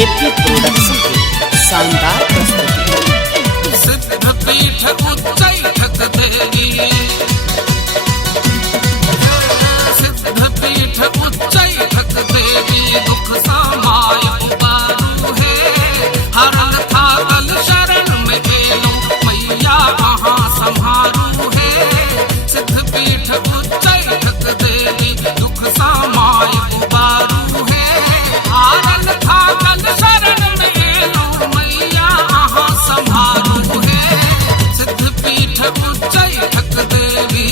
AP production की शानदार प्रस्तुति। सिद्ध पीठ उच्चैठ देवी, सिद्ध पीठ उच्चैठ देवी, दुख समाय उबारू है, हरण थागल शरण में गेलो मैया वहाँ संहारू है। सिद्ध पीठ उच्चैठ देवी, दुख समाय उबारू है, हरण थागल शरण में गेलो मैया वहाँ संहारू है। सिद्ध पीठ उच्चैठ देवी।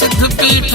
सिद्ध पीठ